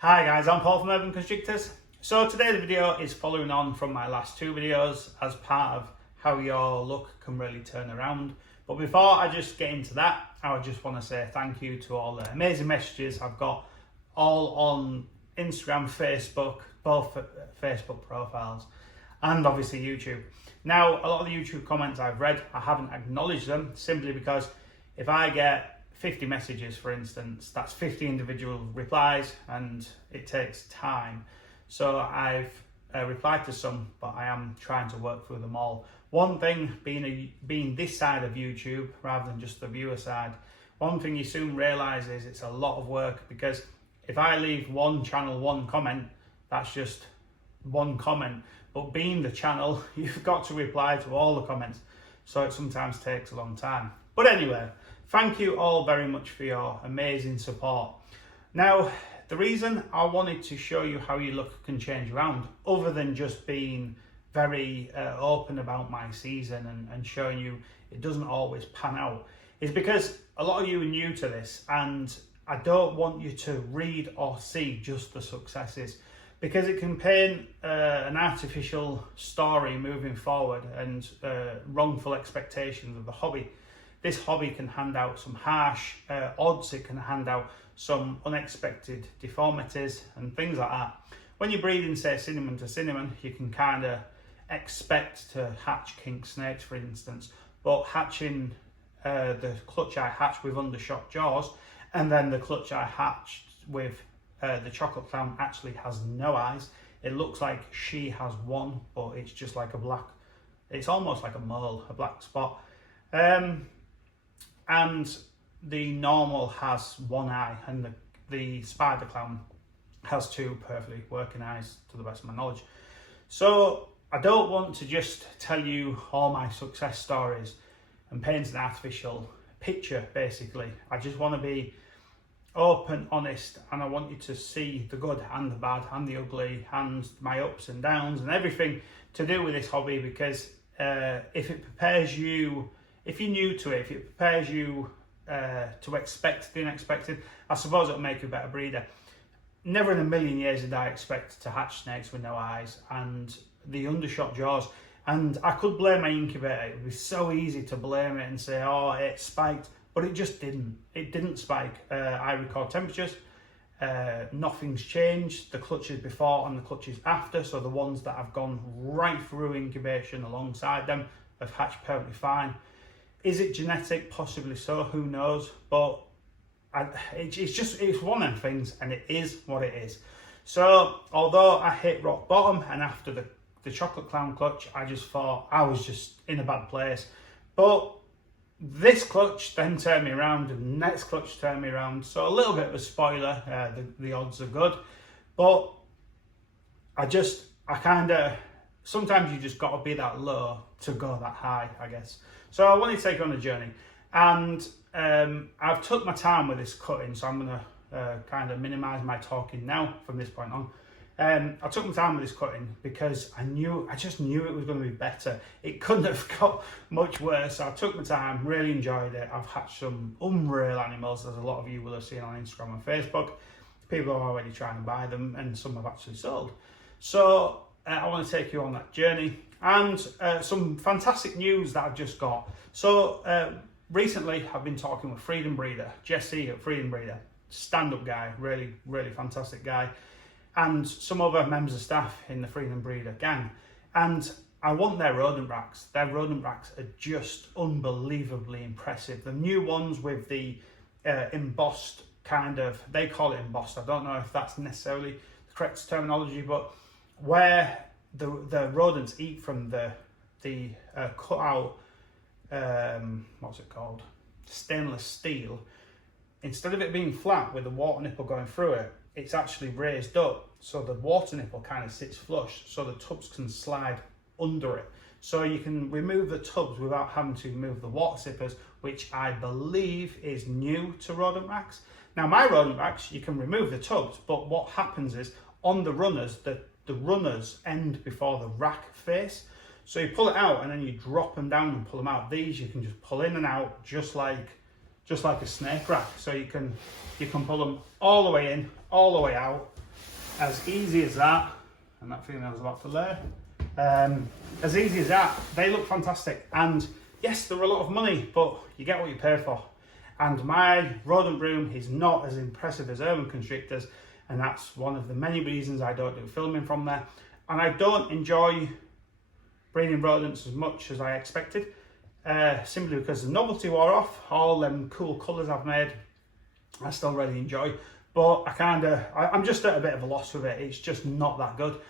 Hi guys, I'm Paul from Constrictors. So today the video is following on from my last two videos as part of how your luck can really turn around. But before I just get into that, I would just want to say thank you to all the amazing messages I've got all on Instagram, Facebook, both Facebook profiles, and obviously YouTube. Now, a lot of the YouTube comments I've read, I haven't acknowledged them simply because if I get 50 messages, for instance, that's 50 individual replies and it takes time. So I've replied to some, but I am trying to work through them all. One thing being this side of YouTube rather than just the viewer side, one thing you soon realise is it's a lot of work, because if I leave one channel one comment, that's just one comment. But being the channel, you've got to reply to all the comments. So it sometimes takes a long time. But anyway, thank you all very much for your amazing support. Now, the reason I wanted to show you how your luck can change around, other than just being very open about my season and showing you it doesn't always pan out, is because a lot of you are new to this and I don't want you to read or see just the successes, because it can paint an artificial story moving forward and wrongful expectations of the hobby. This hobby can hand out some harsh odds, it can hand out some unexpected deformities and things like that. When you're breeding, say, cinnamon to cinnamon, you can kind of expect to hatch kink snakes, for instance, but hatching the clutch I hatched with undershot jaws, and then the clutch I hatched with the chocolate clown actually has no eyes. It looks like she has one, but it's just like a black, it's almost like a mole, a black spot. And the normal has one eye, and the spider clown has two perfectly working eyes, to the best of my knowledge. So I don't want to just tell you all my success stories and paint an artificial picture, basically. I just want to be open, honest, and I want you to see the good and the bad and the ugly and my ups and downs and everything to do with this hobby, because if it prepares you, if you're new to it, if it prepares you to expect the unexpected, I suppose it'll make you a better breeder. Never in a million years did I expect to hatch snakes with no eyes and the undershot jaws. And I could blame my incubator. It would be so easy to blame it and say, oh, it spiked, but it just didn't. It didn't spike. I record temperatures. Nothing's changed. The clutches before and the clutches after, so the ones that have gone right through incubation alongside them have hatched perfectly fine. Is it genetic? Possibly so, who knows? But it's one of them things, and it is what it is. So although I hit rock bottom, and after the chocolate clown clutch, I just thought I was just in a bad place. But this clutch then turned me around, and the next clutch turned me around. So a little bit of a spoiler, the odds are good. But sometimes you just got to be that low to go that high, I guess. So I want to take you on a journey, and I've took my time with this cutting, so I'm going to kind of minimise my talking now from this point on. I took my time with this cutting because I just knew it was going to be better. It couldn't have got much worse. So I took my time, really enjoyed it. I've hatched some unreal animals, as a lot of you will have seen on Instagram and Facebook. People are already trying to buy them, and some have actually sold. So I want to take you on that journey, and some fantastic news that I've just got. So recently I've been talking with Freedom Breeder, Jesse at Freedom Breeder, stand-up guy, really, really fantastic guy, and some other members of staff in the Freedom Breeder gang. And I want their rodent racks. Their rodent racks are just unbelievably impressive. The new ones with the embossed kind of, they call it embossed. I don't know if that's necessarily the correct terminology, but where the rodents eat from the cut out, what's it called, stainless steel, instead of it being flat with the water nipple going through it, it's actually raised up, so the water nipple kind of sits flush, so the tubs can slide under it. So you can remove the tubs without having to remove the water sippers, which I believe is new to rodent racks. Now my rodent racks, you can remove the tubs, but what happens is on the runners, the runners end before the rack face. So you pull it out and then you drop them down and pull them out. These you can just pull in and out just like a snake rack. So you can pull them all the way in, all the way out, as easy as that, and that female's about to lay. As easy as that, they look fantastic. And yes, they're a lot of money, but you get what you pay for. And my rodent broom is not as impressive as urban constrictors, and that's one of the many reasons I don't do filming from there. And I don't enjoy breeding rodents as much as I expected, simply because the novelty wore off. All them cool colours I've made, I still really enjoy, but I'm just at a bit of a loss with it. It's just not that good.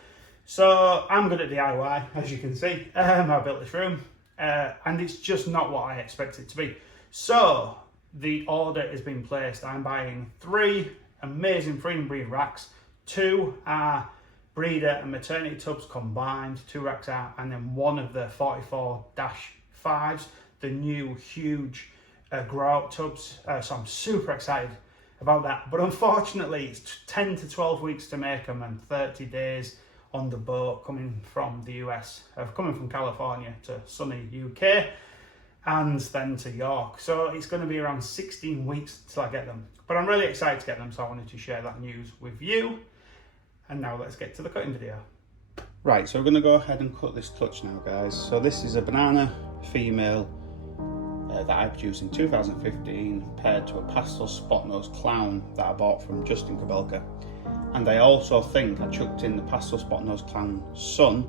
So I'm good at DIY, as you can see. I built this room, and it's just not what I expect it to be. So the order is being placed. I'm buying 3 amazing freedom breed racks. 2 are breeder and maternity tubs combined, 2 racks out, and then 1 of the 44-5s, the new huge grow out tubs. So I'm super excited about that. But unfortunately, it's 10 to 12 weeks to make them and 30 days on the boat coming from the US, coming from California to sunny UK, and then to York. So it's going to be around 16 weeks till I get them. But I'm really excited to get them, so I wanted to share that news with you. And now let's get to the cutting video. Right, so we're going to go ahead and cut this clutch now, guys. So this is a banana female that I produced in 2015, paired to a Pastel SpotNose clown that I bought from Justin Kabelka. And I also think I chucked in the Pastel SpotNose clown son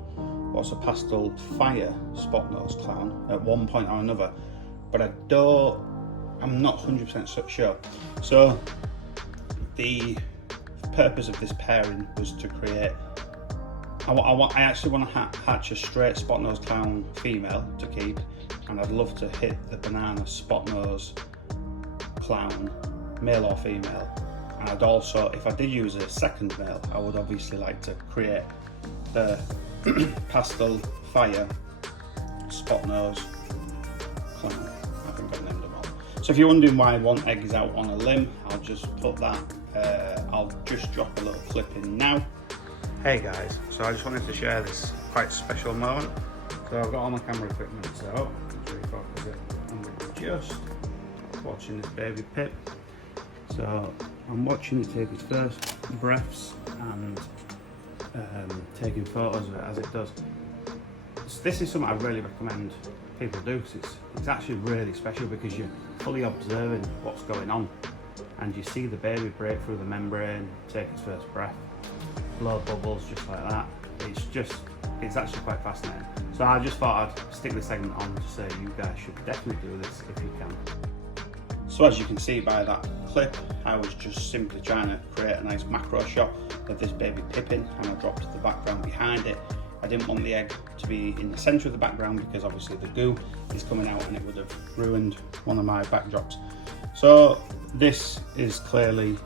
was a Pastel Fire SpotNose clown at one point or another, but I'm not 100% sure. So the purpose of this pairing was to create, I actually want to hatch a straight SpotNose clown female to keep, and I'd love to hit the banana SpotNose clown, male or female. And I'd also, if I did use a second male, I would obviously like to create the Pastel Fire SpotNose clown. I think I've named them all. So if you're wondering why one egg is out on a limb, I'll just put that, I'll just drop a little clip in now. Hey guys, so I just wanted to share this quite special moment. So I've got all my camera equipment set up, refocus it, and we're just watching this baby pip. So I'm watching it take its first breaths and taking photos of it as it does. So this is something I really recommend people do, because it's actually really special, because you're fully observing what's going on and you see the baby break through the membrane, take its first breath, blow bubbles just like that. It's actually quite fascinating. So I just thought I'd stick this segment on to say you guys should definitely do this if you can. So as you can see by that clip, I was just simply trying to create a nice macro shot of this baby pipping, and I dropped the background behind it. I didn't want the egg to be in the centre of the background because obviously the goo is coming out and it would have ruined one of my backdrops. So this is clearly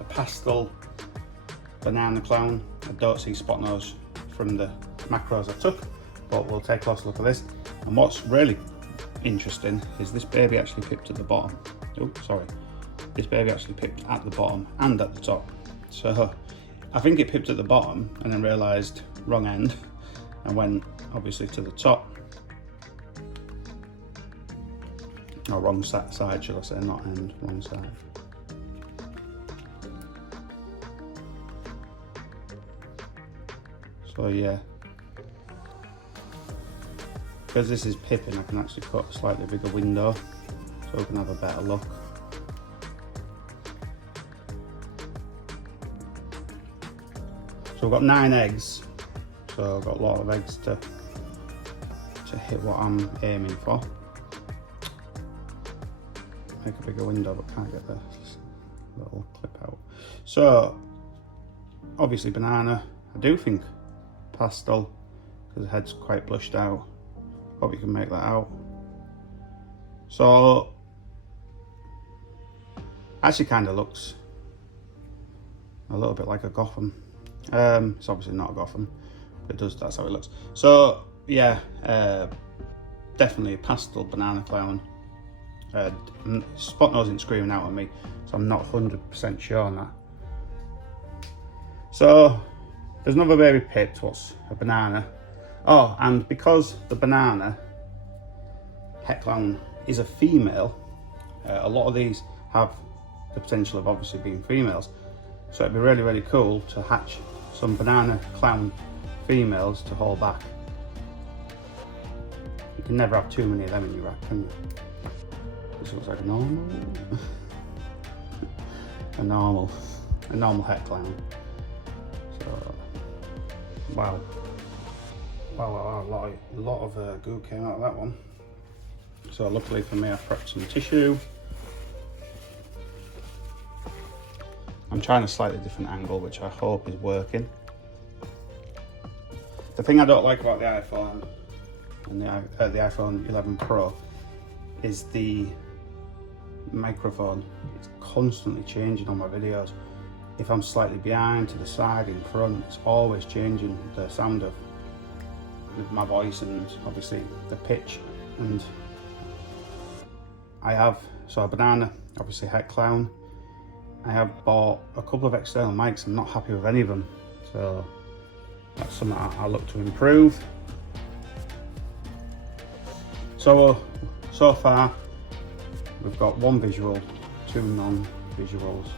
a pastel banana clown. I don't see SpotNose from the macros I took, but we'll take a closer look at this. And what's really interesting is this baby actually pipped at the bottom. Oh, sorry. This baby actually pipped at the bottom and at the top. So I think it pipped at the bottom and then realised wrong end and went obviously to the top. Or wrong side, should I say, not end, wrong side. So yeah, because this is pipping, I can actually cut a slightly bigger window so we can have a better look. So we've got 9 eggs, so I've got a lot of eggs to hit what I'm aiming for. Make a bigger window, but can't get the little clip out. So obviously banana, I do think pastel, because the head's quite blushed out. Hope you can make that out. So actually kind of looks a little bit like a Gotham. It's obviously not a Gotham, but it does, that's how it looks. So yeah, definitely a pastel banana clown. SpotNose isn't screaming out at me, so I'm not 100% sure on that. So there's another baby pipped, what's a banana. Oh, and because the banana het clown is a female, a lot of these have the potential of obviously being females. So it'd be really, really cool to hatch some banana clown females to hold back. You can never have too many of them in your rack, can you? This looks like a normal, a normal het clown. So, wow, a lot of goo came out of that one. So luckily for me, I prepped some tissue. I'm trying a slightly different angle, which I hope is working. The thing I don't like about the iPhone and the iPhone 11 Pro is the microphone. It's constantly changing on my videos. If I'm slightly behind, to the side, in front, it's always changing the sound of my voice and obviously the pitch. And I have, so a banana, obviously het clown. I have bought a couple of external mics. I'm not happy with any of them, so that's something I'll look to improve. So far we've got one visual, two non-visuals.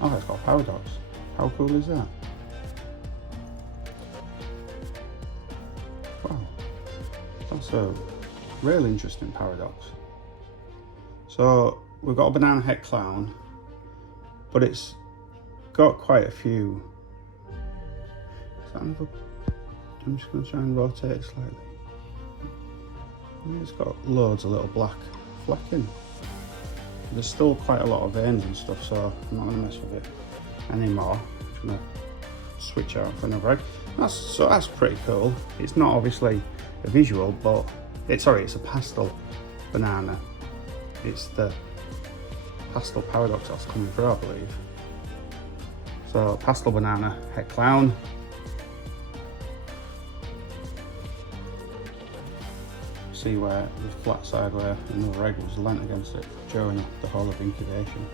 Oh, it's got paradox. How cool is that? Wow, that's a real interesting paradox. So we've got a banana het clown, but it's got quite a few. Is that another? I'm just going to try and rotate it slightly. It's got loads of little black flecking. There's still quite a lot of veins and stuff, so I'm not going to mess with it anymore. I'm just going to switch out for another egg. That's pretty cool. It's not obviously a visual, but it's a pastel banana. It's the pastel paradox that's coming through, I believe. So pastel banana het clown. See where the flat side where another egg was lent against it during the whole of incubation.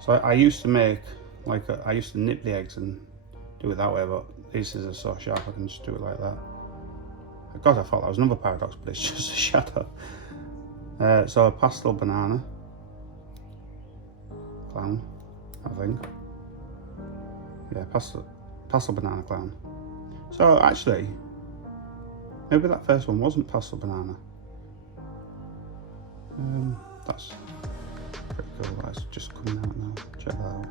So I used to make I used to nip the eggs and do it that way, but these scissors are so sharp I can just do it like that. God, I thought that was another paradox, but it's just a shadow. So a pastel banana clown, I think. Yeah, pastel banana clown. So actually, maybe that first one wasn't pastel banana. That's pretty cool. That's just coming out now. Check that out.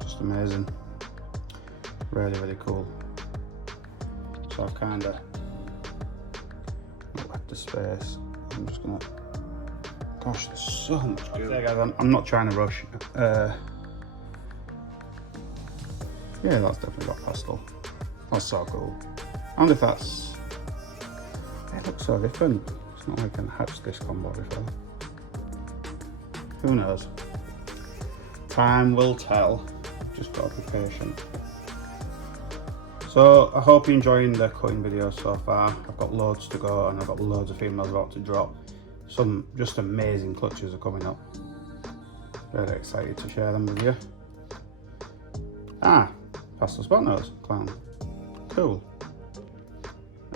Just amazing. Really, really cool. So I've kind of not left the space. I'm just gonna. Gosh, there's so much goo. There, guys. I'm not trying to rush. Yeah, that's definitely got pastel. That's so cool. I wonder if that's. It looks so different. It's not like I hatched this combo before. Who knows? Time will tell. Just gotta be patient. So I hope you're enjoying the cutting video so far. I've got loads to go and I've got loads of females about to drop. Some just amazing clutches are coming up. Really excited to share them with you. Pastel SpotNose clown. Cool.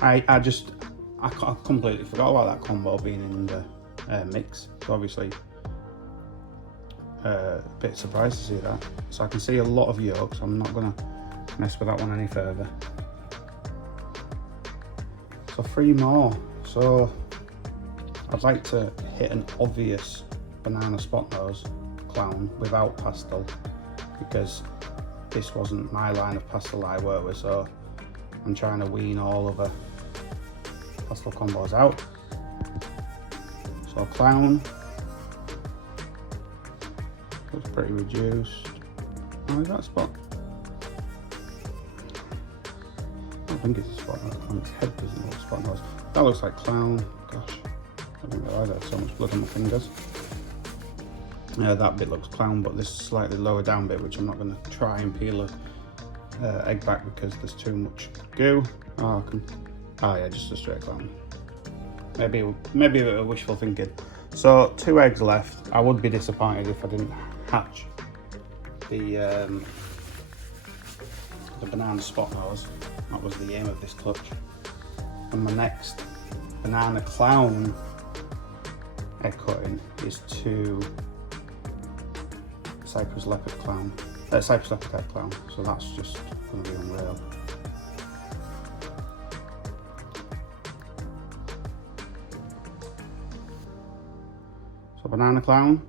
I completely forgot about that combo being in the mix. So obviously a bit surprised to see that. So I can see a lot of yolks. I'm not gonna mess with that one any further. So 3 more. So I'd like to hit an obvious banana SpotNose clown without pastel, because this wasn't my line of pastel I work with, so I'm trying to wean all of the pastel combos out. So clown looks pretty reduced. Oh, is that spot? I don't think it's a SpotNose. On its head doesn't look SpotNose. That looks like clown. Gosh, I didn't realise I had so much blood on my fingers. That bit looks clown, but this slightly lower down bit, which I'm not going to try and peel a egg back because there's too much goo. Yeah, just a straight clown. Maybe a bit of wishful thinking. So 2 eggs left. I would be disappointed if I didn't hatch the banana SpotNose. That was the aim of this clutch. And my next banana clown egg cutting is to Cypress leopard egg clown. So that's just going to be unreal. So banana clown,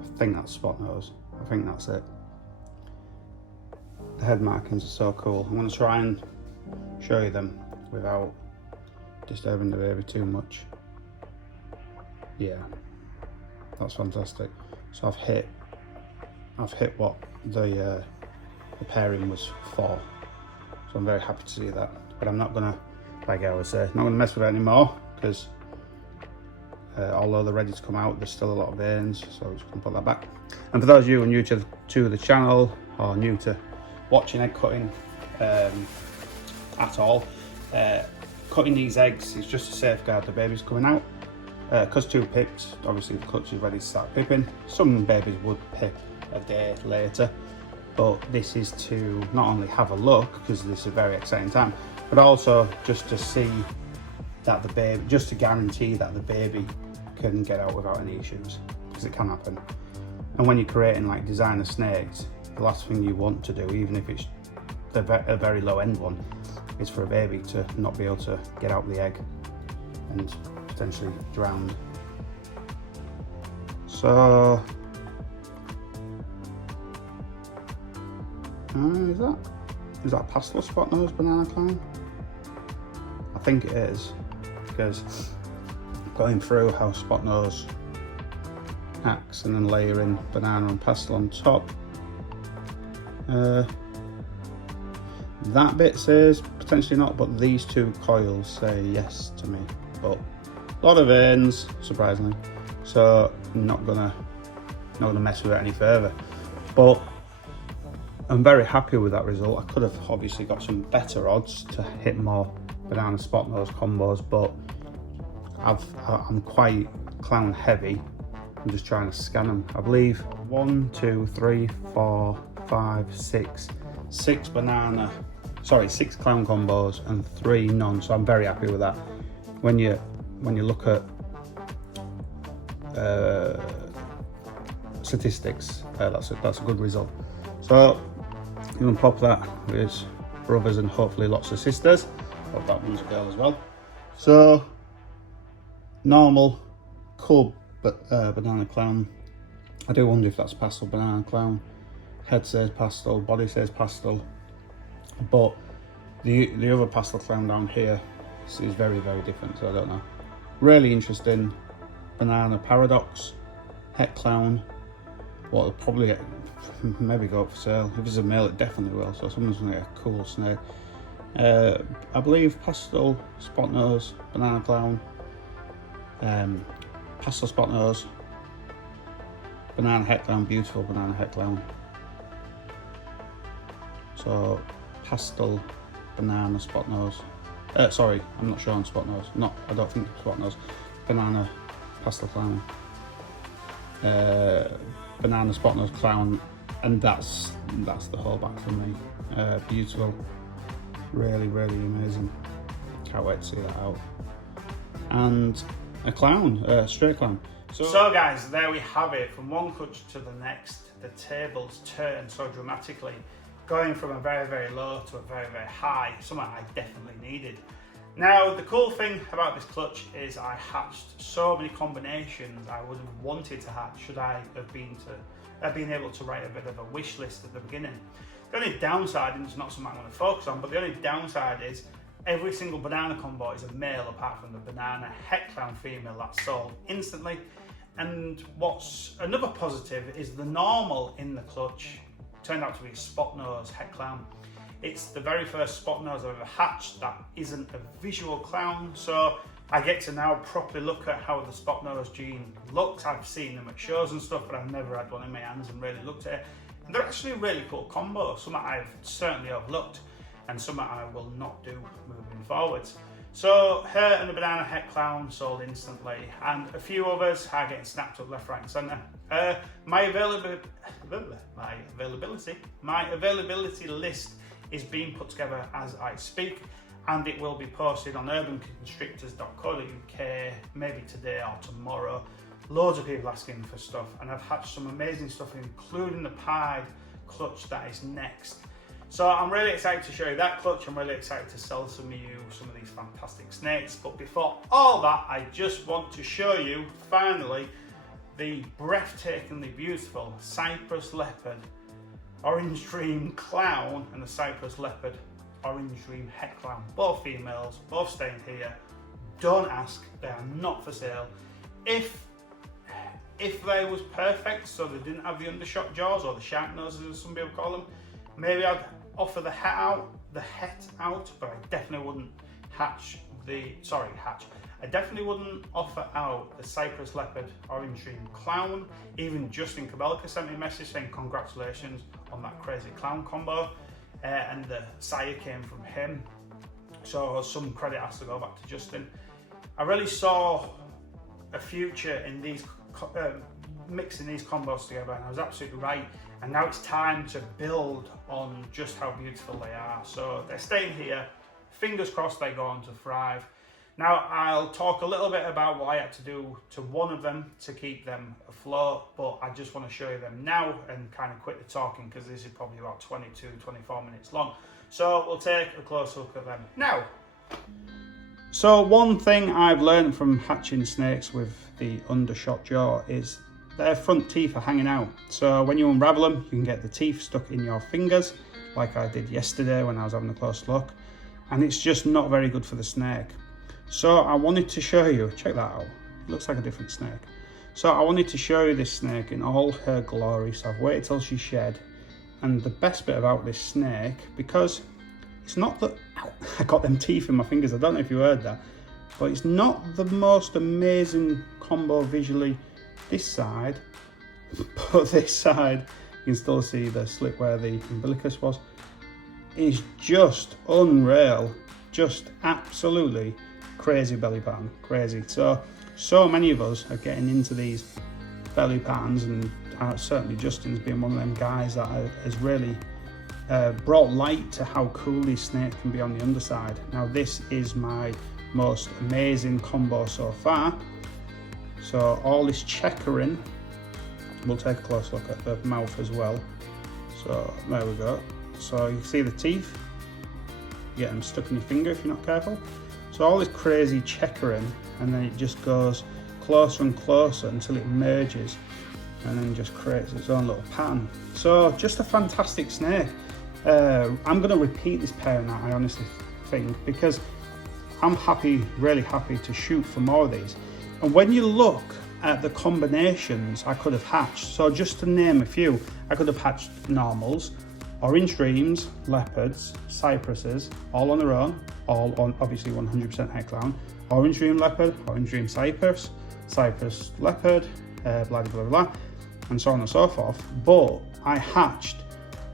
I think that's SpotNose. I think that's it. The head markings are so cool. I'm going to try and show you them without disturbing the baby too much. Yeah, that's fantastic. So I've hit what the pairing was for. So I'm very happy to see that. But I'm not gonna, like I always say, not gonna mess with it anymore, because although they're ready to come out, there's still a lot of veins, so I'm just gonna put that back. And for those of you who are new to the channel, or new to watching egg cutting at all, cutting these eggs is just to safeguard the babies coming out. Because two pipped, obviously the clutch is ready to start pipping. Some babies would pip a day later, but this is to not only have a look, because this is a very exciting time, but also just to see that the baby, just to guarantee that the baby can get out without any issues, because it can happen. And when you're creating like designer snakes, the last thing you want to do, even if it's a very low end one, is for a baby to not be able to get out the egg and potentially drowned. So is that Pastel SpotNose banana clown? I think it is, because going through how SpotNose acts and then layering banana and pastel on top, that bit says potentially not, but these two coils say yes to me. But a lot of veins, surprisingly, so I'm not gonna mess with it any further. But I'm very happy with that result. I could have obviously got some better odds to hit more banana SpotNose combos, but I'm quite clown heavy. I'm just trying to scan them. I believe 1, 2, 3, 4, 5, 6 clown combos and 3 none. So I'm very happy with that. When you look at statistics, that's a good result. So you can pop that with his brothers and hopefully lots of sisters. Hope that one's a girl as well. So normal, cool, but banana clown. I do wonder if that's Pastel banana clown. Head says Pastel, body says Pastel, but the other Pastel clown down here is very, very different, so I don't know. Really interesting. Banana paradox, het clown. What will probably get, maybe go up for sale. If it's a male, it definitely will, so someone's gonna get a cool snake. I believe Pastel SpotNose banana clown, Pastel SpotNose banana het clown, beautiful banana het clown. So Pastel banana SpotNose. Sorry, I'm not sure on SpotNose. I don't think SpotNose. Banana Pastel clown. Banana SpotNose clown, and that's the whole back for me. Beautiful, really, really amazing. Can't wait to see that out. And a clown, straight clown. So guys, there we have it. From one clutch to the next, the tables turn so dramatically, going from a very, very low to a very, very high, something I definitely needed. Now, the cool thing about this clutch is I hatched so many combinations I would have wanted to hatch should I have been able to write a bit of a wish list at the beginning. The only downside, and it's not something I'm going to focus on, but the only downside is every single banana combo is a male apart from the banana het clown female that's sold instantly. And what's another positive is the normal in the clutch turned out to be a SpotNose het clown. It's the very first SpotNose I've ever hatched that isn't a visual clown, so I get to now properly look at how the SpotNose gene looks. I've seen them at shows and stuff, but I've never had one in my hands and really looked at it. And they're actually really cool combos, something I've certainly overlooked and something I will not do moving forwards. So her and the banana het clown sold instantly, and a few others are getting snapped up left, right and centre. My availability list is being put together as I speak. and it will be posted on urbanconstrictors.co.uk maybe today or tomorrow. Loads of people asking for stuff, and I've hatched some amazing stuff, including the pied clutch that is next. So I'm really excited to show you that clutch. I'm really excited to sell some of these fantastic snakes. But before all that, I just want to show you finally the breathtakingly beautiful Cypress Leopard Orange Dream Clown and the Cypress Leopard Orange Dream Het Clown. Both females, both staying here. Don't ask, they are not for sale. If they was perfect, so they didn't have the undershot jaws or the shark noses as some people call them, maybe I'd offer the het out, but I definitely wouldn't I definitely wouldn't offer out the Cypress Leopard Orange Dream Clown. Even Justin Kabelka sent me a message saying congratulations on that crazy clown combo, and the sire came from him, so some credit has to go back to Justin. I really saw a future in these mixing these combos together, and I was absolutely right. And now it's time to build on just how beautiful they are. So they're staying here. Fingers crossed they go on to thrive. Now I'll talk a little bit about what I had to do to one of them to keep them afloat, but I just want to show you them now and kind of quit the talking because this is probably about 22-24 minutes long. So we'll take a close look at them now. So one thing I've learned from hatching snakes with the undershot jaw is their front teeth are hanging out. So when you unravel them, you can get the teeth stuck in your fingers, like I did yesterday when I was having a close look, and it's just not very good for the snake. So I wanted to show you, check that out, it looks like a different snake. So I wanted to show you this snake in all her glory, so I've waited till she shed. And the best bit about this snake, because it's not that, I got them teeth in my fingers, I don't know if you heard that, but it's not the most amazing combo visually this side, but this side, you can still see the slit where the umbilicus was, is just unreal, just absolutely crazy belly pattern, crazy. So many of us are getting into these belly patterns, and certainly Justin's been one of them guys that has really brought light to how cool these snakes can be on the underside. Now this is my most amazing combo so far. So all this checkering, we'll take a close look at the mouth as well. So there we go. So you can see the teeth, you get them stuck in your finger if you're not careful. So all this crazy checkering, and then it just goes closer and closer until it merges and then just creates its own little pattern. So just a fantastic snake. I'm going to repeat this pairing, I honestly think, because I'm happy, really happy to shoot for more of these. And when you look at the combinations I could have hatched, so just to name a few, I could have hatched normals, Orange Dreams, Leopards, Cypresses, all on their own, all on obviously 100% Het Clown, Orange Dream Leopard, Orange Dream Cypress, Cypress Leopard, blah, blah, blah, blah, and so on and so forth. But I hatched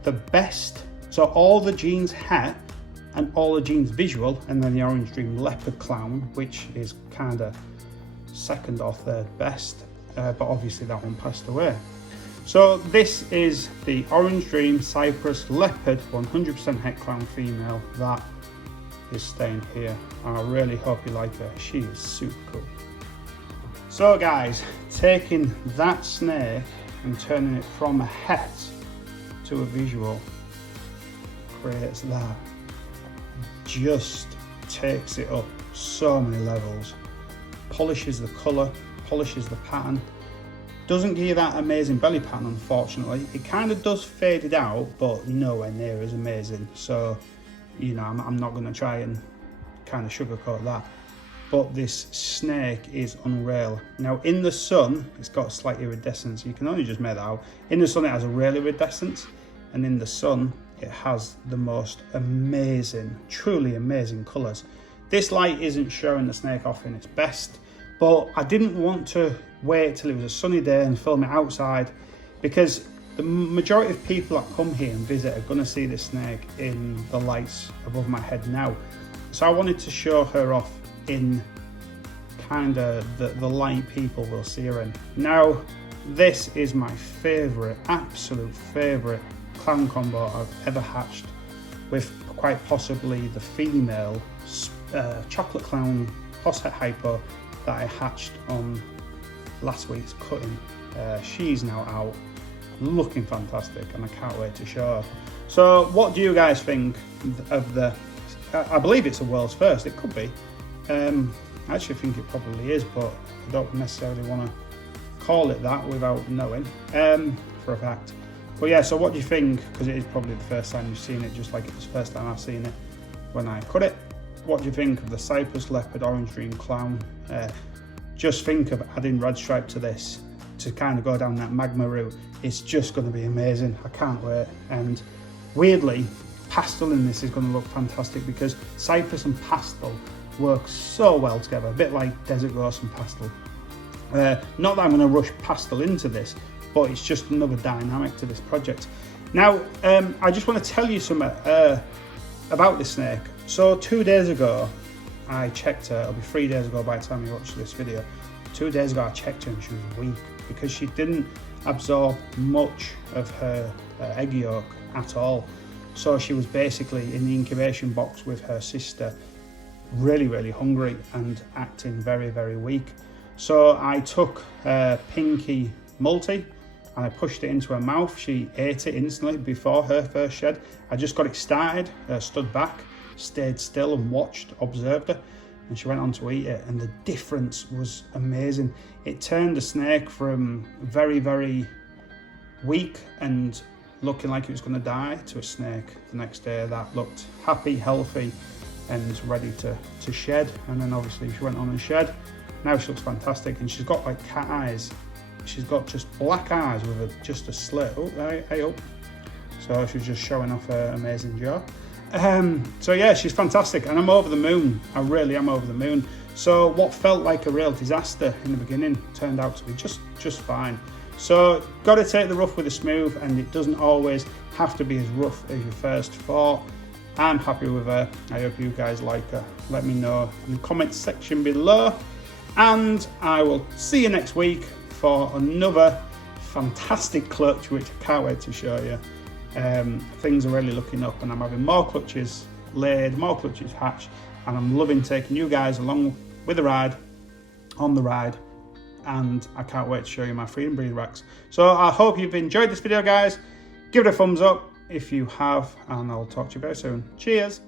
the best, so all the genes Het and all the genes visual, and then the Orange Dream Leopard Clown, which is kind of second or third best, but obviously that one passed away. So this is the Orange Dream Cypress Leopard 100% Het Clown female that is staying here. I really hope you like her, she is super cool. So guys, taking that snake and turning it from a het to a visual creates that, just takes it up so many levels. Polishes the colour, polishes the pattern. Doesn't give you that amazing belly pattern, unfortunately. It kind of does fade it out, but nowhere near as amazing. So, you know, I'm not going to try and kind of sugarcoat that. But this snake is unreal. Now, in the sun, it's got a slight iridescence. You can only just make that out. In the sun, it has a real iridescence. And in the sun, it has the most amazing, truly amazing colours. This light isn't showing the snake off in its best, but I didn't want to wait till it was a sunny day and film it outside, because the majority of people that come here and visit are going to see this snake in the lights above my head now. So I wanted to show her off in kind of the light people will see her in. Now, this is my favourite, absolute favourite clown combo I've ever hatched, with quite possibly the female chocolate clown Posset hypo that I hatched on last week's cutting. She's now out, looking fantastic, and I can't wait to show her. So what do you guys think of the, I believe it's a world's first, it could be. I actually think it probably is, but I don't necessarily want to call it that without knowing for a fact. But yeah, so what do you think? Because it is probably the first time you've seen it, just like it was the first time I've seen it when I cut it. What do you think of the Cypress Leopard Orange Dream Clown? Just think of adding red stripe to this to kind of go down that magma route. It's just going to be amazing. I can't wait. And weirdly, Pastel in this is going to look fantastic because Cypress and Pastel work so well together, a bit like Desert Ghost and Pastel. Not that I'm going to rush Pastel into this, but it's just another dynamic to this project. Now, I just want to tell you something about this snake. So 2 days ago, I checked her. It'll be 3 days ago by the time you watch this video. 2 days ago, I checked her and she was weak because she didn't absorb much of her egg yolk at all. So she was basically in the incubation box with her sister, really hungry and acting very weak. So I took Pinky Multi and I pushed it into her mouth. She ate it instantly before her first shed. I just got it started, stood back, stayed still and watched, observed her, and she went on to eat it, and the difference was amazing. It turned the snake from very weak and looking like it was going to die to a snake the next day that looked happy, healthy and ready to shed. And then obviously she went on and shed. Now she looks fantastic, and she's got like cat eyes. She's got just black eyes with just a slit. Oh, hey up. So she's just showing off her amazing jaw. So yeah, she's fantastic, and I'm over the moon. I really am over the moon. So what felt like a real disaster in the beginning turned out to be just fine. So got to take the rough with the smooth, and it doesn't always have to be as rough as you first thought. I'm happy with her. I hope you guys like her. Let me know in the comments section below, and I will see you next week for another fantastic clutch, which I can't wait to show you. Things are really looking up, and I'm having more clutches laid, more clutches hatched, and I'm loving taking you guys along with the ride, on the ride, and I can't wait to show you my Freedom Breed racks. So I hope you've enjoyed this video, guys. Give it a thumbs up if you have, and I'll talk to you very soon. Cheers.